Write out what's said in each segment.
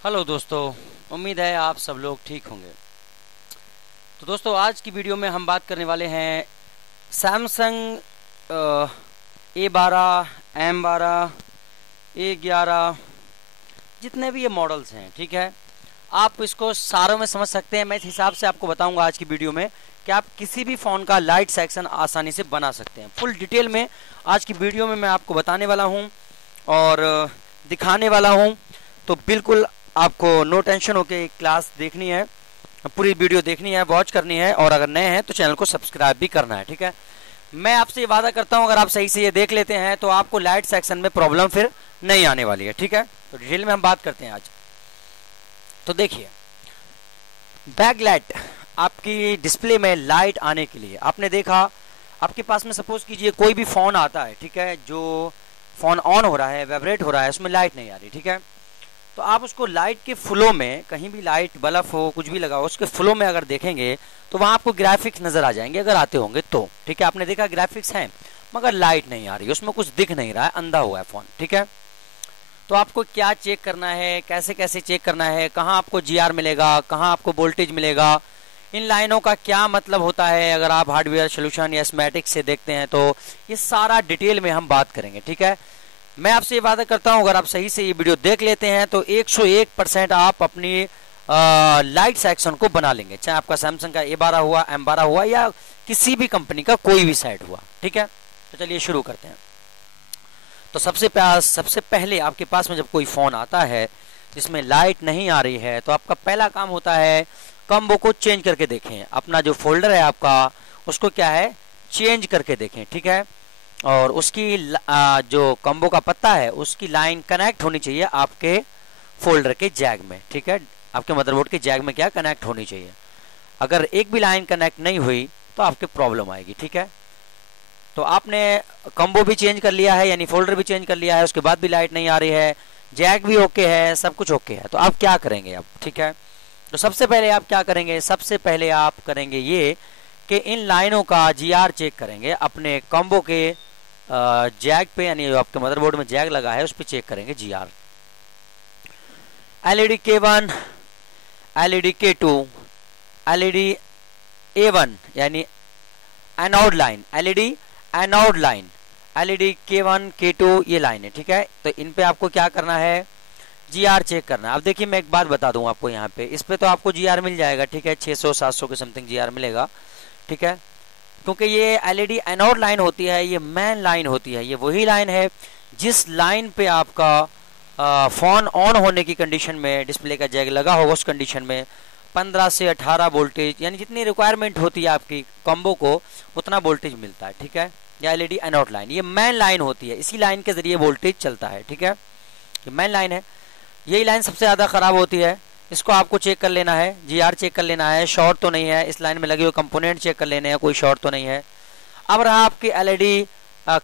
Hello दोस्तों, उम्मीद है आप सब लोग ठीक होंगे। तो दोस्तों, आज की वीडियो में हम बात करने वाले हैं सैमसंग A12, M12, A11, जितने भी ये मॉडल्स हैं, ठीक है। आप इसको सारों में समझ सकते हैं। मैं इस हिसाब से आपको बताऊंगा आज की वीडियो में कि आप किसी भी फ़ोन का लाइट सेक्शन आसानी से बना सकते हैं। फुल डिटेल में आज की वीडियो में मैं आपको बताने वाला हूं और दिखाने वाला हूं। तो बिल्कुल आपको नो टेंशन होके क्लास देखनी है, पूरी वीडियो देखनी है, वॉच करनी है, और अगर नए हैं तो चैनल को सब्सक्राइब भी करना है, ठीक है। मैं आपसे ये वादा करता हूं, अगर आप सही से ये देख लेते हैं तो आपको लाइट सेक्शन में प्रॉब्लम फिर नहीं आने वाली है, ठीक है। तो डिटेल में हम बात करते हैं आज। तो देखिए, बैक लाइट, आपकी डिस्प्ले में लाइट आने के लिए आपने देखा आपके पास में सपोज कीजिए कोई भी फोन आता है, ठीक है, जो फोन ऑन हो रहा है, वाइब्रेट हो रहा है, उसमें लाइट नहीं आ रही, ठीक है। तो आप उसको लाइट के फ्लो में, कहीं भी लाइट बल्ब हो, कुछ भी लगा हो, उसके फ्लो में अगर देखेंगे तो वहां आपको ग्राफिक्स नजर आ जाएंगे, अगर आते होंगे तो, ठीक है। आपने देखा ग्राफिक्स हैं मगर लाइट नहीं आ रही, उसमें कुछ दिख नहीं रहा है, अंधा हुआ है फोन, ठीक है। तो आपको क्या चेक करना है, कैसे कैसे चेक करना है, कहाँ आपको GR मिलेगा, कहाँ आपको वोल्टेज मिलेगा, इन लाइनों का क्या मतलब होता है, अगर आप हार्डवेयर सोल्यूशन या स्कीमेटिक से देखते हैं तो ये सारा डिटेल में हम बात करेंगे, ठीक है। मैं आपसे ये वादा करता हूं, अगर आप सही से ये वीडियो देख लेते हैं तो 101% आप अपनी लाइट सेक्शन को बना लेंगे, चाहे आपका सैमसंग का A12 हुआ, M12 हुआ, या किसी भी कंपनी का कोई भी सेट हुआ, ठीक है। तो चलिए शुरू करते हैं। तो सबसे पहले आपके पास में जब कोई फोन आता है जिसमें लाइट नहीं आ रही है तो आपका पहला काम होता है कॉम्बो को चेंज करके देखें। अपना जो फोल्डर है आपका, उसको क्या है, चेंज करके देखें, ठीक है। और उसकी जो कॉम्बो का पत्ता है उसकी लाइन कनेक्ट होनी चाहिए आपके फोल्डर के जैग में, ठीक है। आपके मदरबोर्ड के जैग में क्या कनेक्ट होनी चाहिए। अगर एक भी लाइन कनेक्ट नहीं हुई तो आपके प्रॉब्लम आएगी, ठीक है। तो आपने कॉम्बो भी चेंज कर लिया है, यानी फोल्डर भी चेंज कर लिया है, उसके बाद भी लाइट नहीं आ रही है, जैग भी ओके है, सब कुछ ओके है, तो आप क्या करेंगे अब, ठीक है। तो सबसे पहले आप क्या करेंगे, सबसे पहले आप करेंगे ये कि इन लाइनों का GR चेक करेंगे अपने कॉम्बो के जैग पे, यानी आपके मदरबोर्ड में जैग लगा है उस पर चेक करेंगे GR। LED K1, LED K2, LED A1 यानी anode line, LED anode line, LED K1 K2 ये लाइन है, ठीक है। तो इन पे आपको क्या करना है, GR चेक करना है। अब देखिए, मैं एक बात बता दूं आपको, यहाँ पे इस पे तो आपको GR मिल जाएगा, ठीक है, 600-700 के समथिंग GR मिलेगा, ठीक है। क्योंकि ये LED एनोड लाइन होती है, ये मेन लाइन होती है, ये वही लाइन है जिस लाइन पे आपका फोन ऑन होने की कंडीशन में डिस्प्ले का जैग लगा होगा, उस कंडीशन में 15 से 18 वोल्टेज, यानी जितनी रिक्वायरमेंट होती है आपकी कॉम्बो को उतना वोल्टेज मिलता है, ठीक है। या LED एनोड लाइन ये मेन लाइन होती है, इसी लाइन के जरिए वोल्टेज चलता है, ठीक है। ये मेन लाइन है, यही लाइन सबसे ज्यादा खराब होती है, इसको आपको चेक कर लेना है, GR चेक कर लेना है, शॉर्ट तो नहीं है, इस लाइन में लगे हुए कंपोनेंट चेक कर लेने हैं, कोई शॉर्ट तो नहीं है। अब रहा आपकी LED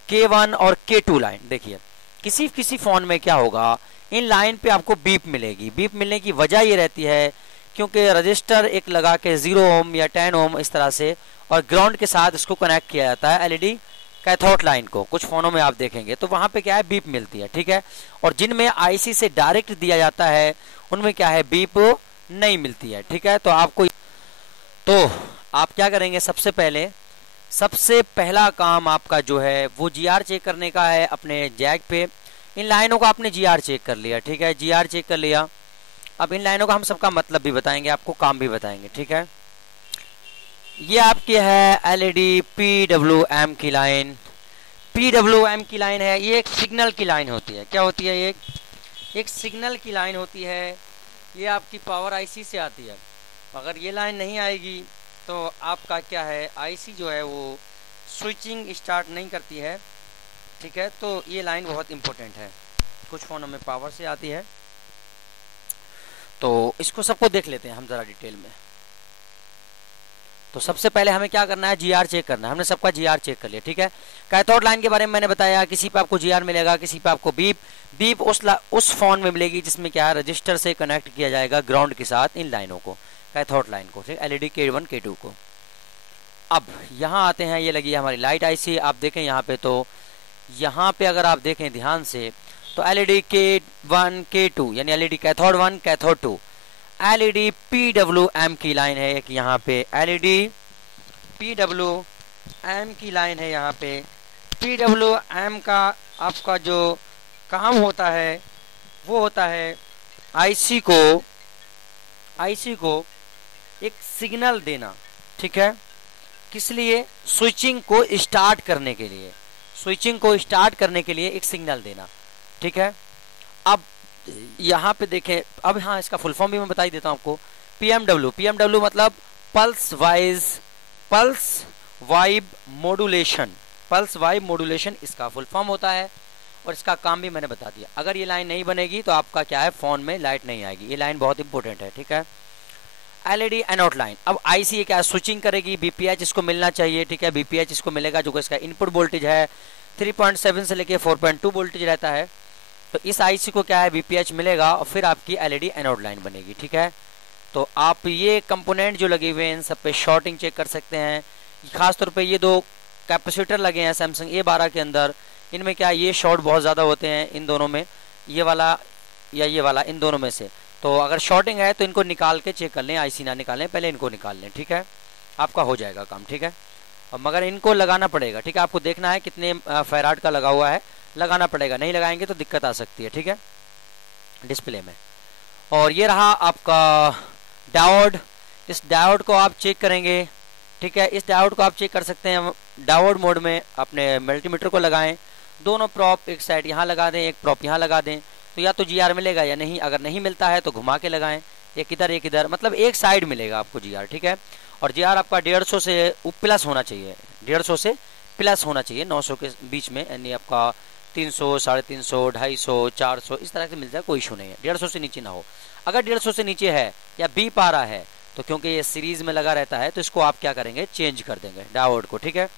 K1 और K2 लाइन। देखिए, किसी किसी फोन में क्या होगा, इन लाइन पे आपको बीप मिलेगी। बीप मिलने की वजह ये रहती है क्योंकि रजिस्टर एक लगा के 0 ओम या 10 ओम इस तरह से, और ग्राउंड के साथ इसको कनेक्ट किया जाता है LED कैथोड लाइन को। कुछ फोनों में आप देखेंगे तो वहां पे क्या है, बीप मिलती है, ठीक है। और जिनमें IC से डायरेक्ट दिया जाता है उनमें क्या है, बीप नहीं मिलती है, ठीक है। तो आप क्या करेंगे, सबसे पहला काम आपका जो है वो GR चेक करने का है अपने जैग पे। इन लाइनों का आपने GR चेक कर लिया, ठीक है, GR चेक कर लिया। अब इन लाइनों का हम सबका मतलब भी बताएंगे, आपको काम भी बताएंगे, ठीक है। ये आपकी है LED PWM की लाइन। PWM की लाइन है, ये एक सिग्नल की लाइन होती है। क्या होती है, ये एक सिग्नल की लाइन होती है, ये आपकी पावर IC से आती है। अगर ये लाइन नहीं आएगी तो आपका क्या है, IC जो है वो स्विचिंग स्टार्ट नहीं करती है, ठीक है। तो ये लाइन बहुत इंपॉर्टेंट है, कुछ फोनों में पावर से आती है। तो इसको सबको देख लेते हैं हम जरा डिटेल में। तो सबसे पहले हमें क्या करना है, GR चेक करना है। हमने सबका GR चेक कर लिया, ठीक है। कैथोड लाइन के बारे में मैंने बताया, किसी पे आपको GR मिलेगा, किसी पे आपको बीप उस फोन में मिलेगी जिसमें क्या है, रजिस्टर से कनेक्ट किया जाएगा ग्राउंड के साथ इन लाइनों को, कैथोड लाइन को, ठीक, LED K1 K2 को। अब यहाँ आते हैं, ये लगी है हमारी लाइट IC। आप देखें यहाँ पे, तो यहाँ पे अगर आप देखें ध्यान से तो एलईडी K1 K2 यानी LED cathode 1 cathode 2, LED PWM की लाइन है एक यहाँ पे, एलईडी PWM की लाइन है यहाँ पे। PWM का आपका जो काम होता है वो होता है आईसी को एक सिग्नल देना, ठीक है। किस लिए? स्विचिंग को स्टार्ट करने के लिए, स्विचिंग को स्टार्ट करने के लिए एक सिग्नल देना, ठीक है। अब यहाँ पे देखें, अब हाँ इसका फुल फॉर्म भी मैं बता ही देता हूँ आपको। PMW मतलब पल्स वाइब मॉड्यूलेशन इसका फुल फॉर्म होता है, और इसका काम भी मैंने बता दिया। अगर ये लाइन नहीं बनेगी तो आपका क्या है, फोन में लाइट नहीं आएगी। ये लाइन बहुत इंपॉर्टेंट है, ठीक है। एलईडी एनोड लाइन, अब आईसी क्या स्विचिंग करेगी, बीपीएच इसको मिलना चाहिए, ठीक है। बीपीएच इसको मिलेगा, जो कि इसका इनपुट वोल्टेज है 3.7 से लेके 4.2 वोल्टेज रहता है। तो इस आईसी को क्या है, बीपीएच मिलेगा, और फिर आपकी एलईडी एनोड लाइन बनेगी, ठीक है। तो आप ये कंपोनेंट जो लगे हुए हैं इन सब पे शॉर्टिंग चेक कर सकते हैं। खासतौर पे ये दो कैपेसिटर लगे हैं सैमसंग A12 के अंदर, इनमें क्या ये शॉर्ट बहुत ज़्यादा होते हैं, इन दोनों में, ये वाला या ये वाला, इन दोनों में से। तो अगर शॉर्टिंग है तो इनको निकाल के चेक कर लें, आईसी ना निकालें, पहले इनको निकाल लें, ठीक है। आपका हो जाएगा काम, ठीक है। और मगर इनको लगाना पड़ेगा, ठीक है। आपको देखना है कितने फैराड का लगा हुआ है, लगाना पड़ेगा, नहीं लगाएंगे तो दिक्कत आ सकती है, ठीक है, डिस्प्ले में। और ये रहा आपका डायोड, इस डायोड को आप चेक करेंगे, ठीक है। इस डायोड को आप चेक कर सकते हैं डायोड मोड में, अपने मल्टीमीटर को लगाएं, दोनों प्रॉप एक साइड यहाँ लगा दें, एक प्रॉप यहाँ लगा दें, तो या तो जीआर मिलेगा या नहीं। अगर नहीं मिलता है तो घुमा के लगाएं, एक इधर, मतलब एक साइड मिलेगा आपको जीआर, ठीक है। और जीआर आपका 150 से प्लस होना चाहिए, 150 से प्लस होना चाहिए, 900 के बीच में, यानी आपका 300, 350, 250, 400 इस तरह से मिल जाए, कोई इशू नहीं है। 150 से नीचे ना हो। अगर 150 से नीचे है या बी पारा है तो क्योंकि ये सीरीज में लगा रहता है तो इसको आप क्या करेंगे, चेंज कर देंगे डायोड को, ठीक है।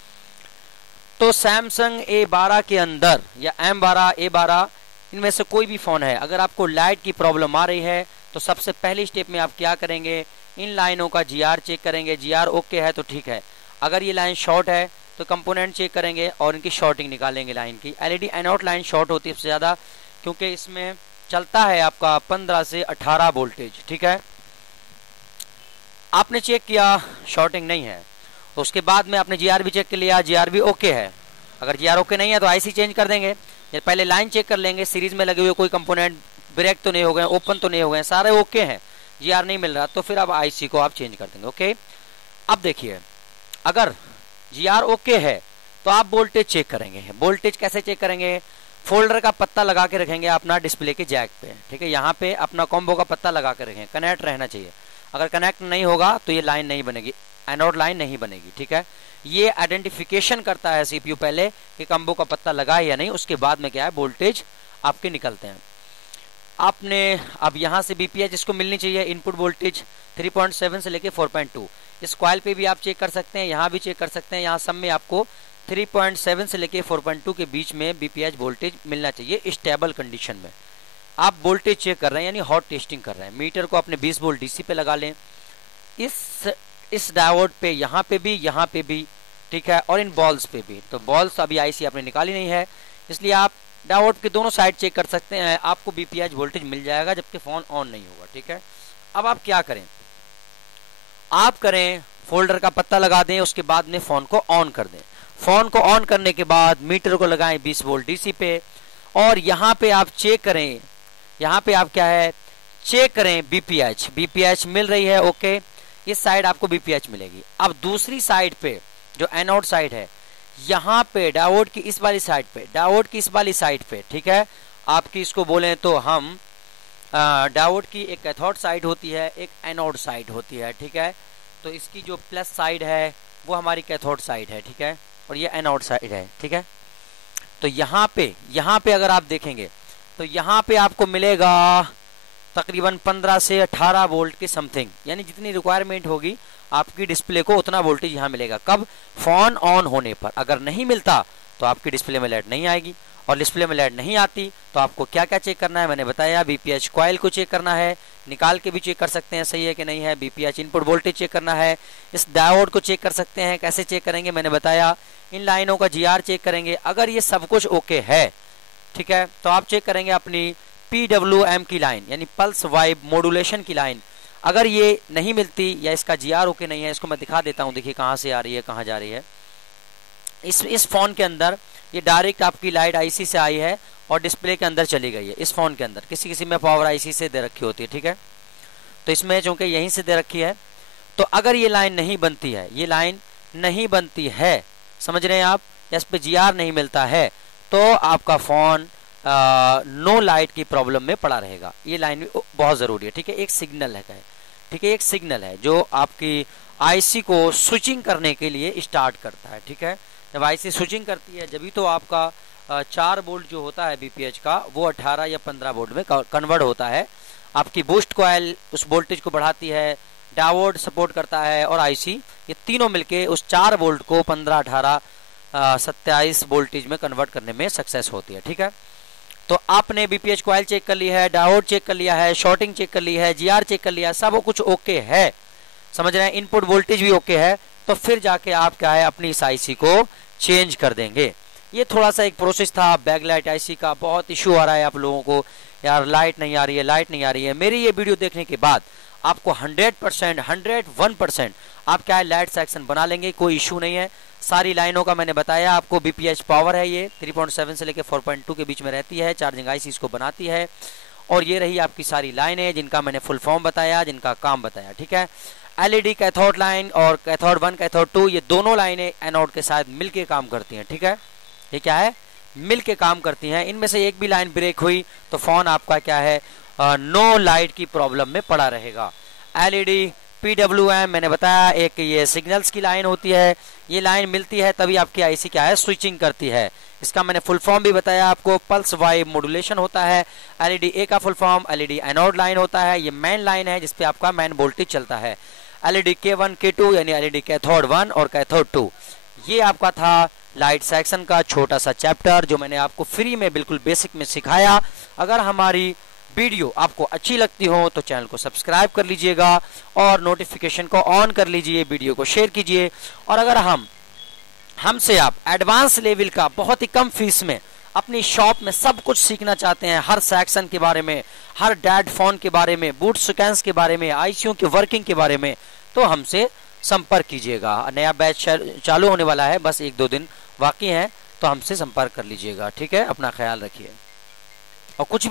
तो सैमसंग A12 के अंदर या M12 A12 इनमें से कोई भी फोन है, अगर आपको लाइट की प्रॉब्लम आ रही है तो सबसे पहली स्टेप में आप क्या करेंगे, इन लाइनों का जीआर चेक करेंगे। जीआर ओके है तो ठीक है, अगर ये लाइन शॉर्ट है तो कंपोनेंट चेक करेंगे और इनकी शॉर्टिंग निकालेंगे लाइन की। एलईडी एनोड लाइन शॉर्ट होती है सबसे ज़्यादा, क्योंकि इसमें चलता है आपका 15 से 18 वोल्टेज, ठीक है। आपने चेक किया शॉर्टिंग नहीं है, उसके बाद में आपने जीआर भी चेक कर लिया, जीआर भी ओके है। अगर जीआर ओके नहीं है तो आईसी चेंज कर देंगे, या पहले लाइन चेक कर लेंगे, सीरीज में लगे हुए कोई कंपोनेंट ब्रेक तो नहीं हो गए, ओपन तो नहीं हो गए, सारे ओके हैं, जीआर नहीं मिल रहा, तो फिर अब आईसी को आप चेंज कर देंगे, ओके। अब देखिए, अगर जीआर ओके है तो आप वोल्टेज चेक करेंगे। वोल्टेज कैसे चेक करेंगे, फोल्डर का पत्ता लगा के रखेंगे अपना डिस्प्ले के जैक पे, ठीक है। यहाँ पे अपना कॉम्बो का पत्ता लगा के रखें, कनेक्ट रहना चाहिए। अगर कनेक्ट नहीं होगा तो ये लाइन नहीं बनेगी, एनोड लाइन नहीं बनेगी, ठीक है। ये आइडेंटिफिकेशन करता है सीपीयू पहले कि कॉम्बो का पत्ता लगा है या नहीं, उसके बाद में क्या है, वोल्टेज आपके निकलते हैं। आपने अब यहाँ से बीपीएच इसको मिलनी चाहिए, इनपुट वोल्टेज 3.7 से लेके 4.2। इस कॉइल पे भी आप चेक कर सकते हैं, यहाँ भी चेक कर सकते हैं। यहाँ सब में आपको 3.7 से लेके 4.2 के बीच में बीपीएच वोल्टेज मिलना चाहिए स्टेबल कंडीशन में। आप वोल्टेज चेक कर रहे हैं यानी हॉट टेस्टिंग कर रहे हैं। मीटर को अपने 20 वोल्ट डीसी पे लगा लें, इस डायोड पे, यहाँ पे भी, ठीक है, और इन बॉल्स पे भी। तो बॉल्स अभी आईसी आपने निकाली नहीं है, इसलिए आप डायोड के दोनों साइड चेक कर सकते हैं, आपको बीपीएच वोल्टेज मिल जाएगा जबकि फोन ऑन नहीं होगा, ठीक है। अब आप क्या करें, आप करें फोल्डर का पत्ता लगा दें, उसके बाद में फोन को ऑन कर दें। फोन को ऑन करने के बाद मीटर को लगाएं 20 वोल्ट डीसी पे, और यहाँ पे आप चेक करें, यहाँ पे आप क्या है, चेक करें बीपीएच मिल रही है, ओके। इस साइड आपको बीपीएच मिलेगी। अब दूसरी साइड पे जो एनोड साइड है, यहाँ पे डायोड की इस वाली साइड पे, ठीक है, आपकी इसको बोले तो हम डायोड की एक कैथोड साइड होती है, एक एनोड साइड होती है, ठीक है। तो इसकी जो प्लस साइड है वो हमारी कैथोड साइड है, ठीक है, और ये एनोड साइड है, ठीक है। तो यहाँ पे अगर आप देखेंगे तो यहाँ पे आपको मिलेगा तकरीबन 15 से 18 वोल्ट के समथिंग, यानी जितनी रिक्वायरमेंट होगी आपकी डिस्प्ले को उतना वोल्टेज यहाँ मिलेगा। कब, फोन ऑन होने पर। अगर नहीं मिलता तो आपकी डिस्प्ले में लाइट नहीं आएगी, और डिस्प्ले में लाइट नहीं आती तो आपको क्या क्या चेक करना है मैंने बताया। बीपीएच कॉइल को चेक करना है, निकाल के भी चेक कर सकते हैं सही है कि नहीं है। बीपीएच इनपुट वोल्टेज चेक करना है, इस डायोड को चेक कर सकते हैं, कैसे चेक करेंगे मैंने बताया। इन लाइनों का जीआर चेक करेंगे। अगर ये सब कुछ ओके है ठीक है। तो आप चेक करेंगे अपनी PWM की लाइन यानी पल्स वाइब मॉड्यूलेशन की लाइन, अगर ये नहीं मिलती या इसका GR ओके नहीं है, इसको मैं दिखा देता हूँ। देखिए कहाँ से आ रही है, कहाँ जा रही है। इस फोन के अंदर ये डायरेक्ट आपकी लाइट IC से आई है और डिस्प्ले के अंदर चली गई है। इस फोन के अंदर किसी किसी में पावर IC से दे रखी होती है, ठीक है। तो इसमें चूंकि यहीं से दे रखी है, तो अगर ये लाइन नहीं बनती है, ये लाइन नहीं बनती है, समझ रहे हैं आप, या इस पे GR नहीं मिलता है, तो आपका फोन नो लाइट की प्रॉब्लम में पड़ा रहेगा। ये लाइन भी बहुत जरूरी है, ठीक है। एक सिग्नल है, ठीक है, एक सिग्नल है जो आपकी IC को स्विचिंग करने के लिए स्टार्ट करता है, ठीक है। जब IC स्विचिंग करती है जब तो आपका 4 वोल्ट जो होता है BPH का, वो 18 या 15 वोल्ट में कन्वर्ट होता है। आपकी बूस्ट कॉइल उस वोल्टेज को बढ़ाती है, डायोड सपोर्ट करता है, और IC, ये तीनों मिलके उस 4 वोल्ट को 15, 18, 27 वोल्टेज में कन्वर्ट करने में सक्सेस होती है, ठीक है। तो आपने BPH कॉइल चेक कर ली है, डायोड चेक कर लिया है, शॉर्टिंग चेक कर ली है, GR चेक कर लिया है, सब कुछ ओके है, समझ रहे हैं, इनपुट वोल्टेज भी ओके है, तो फिर जाके आप क्या है अपनी इस IC को चेंज कर देंगे। ये थोड़ा सा एक प्रोसेस था बैकलाइट IC का। बहुत इशू आ रहा है आप लोगों को, यार लाइट नहीं आ रही है, लाइट नहीं आ रही है। मेरी ये वीडियो देखने के बाद आपको 100%, 101% आप क्या है लाइट सेक्शन बना लेंगे, कोई इशू नहीं है। सारी लाइनों का मैंने बताया आपको, BPH पावर है ये 3.7 से लेकर 4.2 के बीच में रहती है, चार्जिंग IC इसको बनाती है। और ये रही आपकी सारी लाइनें जिनका मैंने फुल फॉर्म बताया, जिनका काम बताया, ठीक है। LED कैथोड लाइन और कैथोड 1 कैथोड 2 ये दोनों लाइनें एनोड के साथ मिलके काम करती हैं, ठीक है। ये क्या है, मिलके काम करती हैं। इनमें से एक भी लाइन ब्रेक हुई तो फोन आपका क्या है नो लाइट की प्रॉब्लम में पड़ा रहेगा। LED PWM मैंने बताया, एक ये सिग्नल्स की लाइन होती है, ये लाइन मिलती है तभी आपकी IC क्या है स्विचिंग करती है। इसका मैंने फुल फॉर्म भी बताया आपको, पल्स वाइब मॉड्यूलेशन होता है। LED A का full form LED anode line होता है, ये मेन लाइन है जिसपे आपका मेन वोल्टेज चलता है। LED K1 K2 यानी LED कैथोड 1 और कैथोड 2। ये आपका था लाइट सेक्शन का छोटा सा चैप्टर जो मैंने आपको फ्री में बिल्कुल बेसिक में सिखाया। अगर हमारी वीडियो आपको अच्छी लगती हो तो चैनल को सब्सक्राइब कर लीजिएगा और नोटिफिकेशन को ऑन कर लीजिए, वीडियो को शेयर कीजिए। और अगर हमसे आप एडवांस लेवल का बहुत ही कम फीस में अपनी शॉप में सब कुछ सीखना चाहते हैं, हर सेक्शन के बारे में, हर डैड फोन के बारे में, बूट सीक्वेंस के बारे में, ICU की वर्किंग के बारे में, तो हमसे संपर्क कीजिएगा। नया बैच चालू होने वाला है, बस 1-2 दिन बाकी हैं, तो हमसे संपर्क कर लीजिएगा, ठीक है। अपना ख्याल रखिए। और कुछ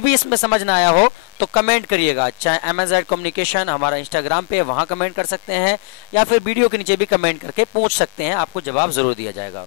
भी इसमें समझ ना आया हो तो कमेंट करिएगा, चाहे MZ कम्युनिकेशन हमारा इंस्टाग्राम पे, वहां कमेंट कर सकते हैं, या फिर वीडियो के नीचे भी कमेंट करके पूछ सकते हैं, आपको जवाब जरूर दिया जाएगा।